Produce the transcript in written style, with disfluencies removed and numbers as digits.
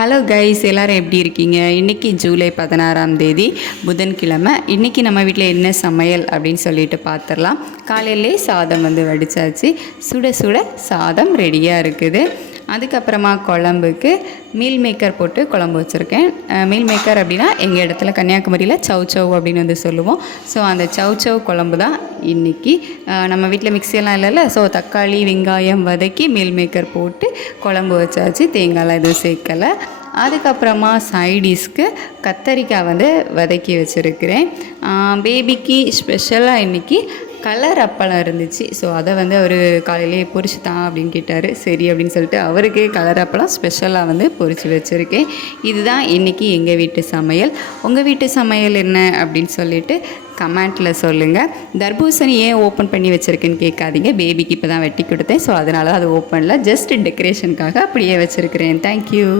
Hello guys, எல்லோரும் எப்படி இருக்கீங்க? இன்றைக்கி ஜூலை 16ஆம் தேதி புதன்கிழமை. இன்றைக்கி நம்ம வீட்டில் என்ன சமையல் அப்படின்னு சொல்லிட்டு பார்த்துடலாம். காலையிலே சாதம் வடித்தாச்சு. சுட சுட சாதம் ரெடியாக இருக்குது. அதுக்கப்புறமா குழம்புக்கு மீல் மேக்கர் போட்டு குழம்பு வச்சுருக்கேன். மீல் மேக்கர் அப்படின்னா எங்கள் இடத்துல கன்னியாகுமரியில் சவ் அப்படின்னு சொல்லுவோம். ஸோ அந்த சவ் குழம்பு தான் இன்றைக்கி. நம்ம வீட்டில் மிக்சியெல்லாம் இல்லைல்ல, ஸோ தக்காளி வெங்காயம் வதக்கி மீல் மேக்கர் போட்டு குழம்பு வச்சாச்சு. தேங்காய்லாம் எதுவும் சேர்க்கலை. அதுக்கப்புறமா சைடிஷ்க்கு கத்தரிக்காய் வதக்கி வச்சுருக்கிறேன். பேபிக்கு ஸ்பெஷலாக இன்றைக்கி கலர் அப்பளம் இருந்துச்சு. ஸோ அதை அவர் காலையிலே பொரிச்சு தான் அப்படின்னு கேட்டார். சரி அப்படின்னு சொல்லிட்டு அவருக்கு கலர் அப்பளம் ஸ்பெஷலாக பொரிச்சு வச்சுருக்கேன். இதுதான் இன்றைக்கி எங்கள் வீட்டு சமையல். உங்கள் வீட்டு சமையல் என்ன அப்படின்னு சொல்லிட்டு கமெண்ட்டில் சொல்லுங்கள். தர்பூசணி ஏன் ஓப்பன் பண்ணி வச்சுருக்கேன்னு கேட்காதீங்க. பேபிக்கு இப்போ தான் வெட்டி கொடுத்தேன். ஸோ அதனால அது ஓப்பனில் ஜஸ்ட் டெக்கரேஷனுக்காக அப்படியே வச்சுருக்கிறேன். தேங்க்யூ.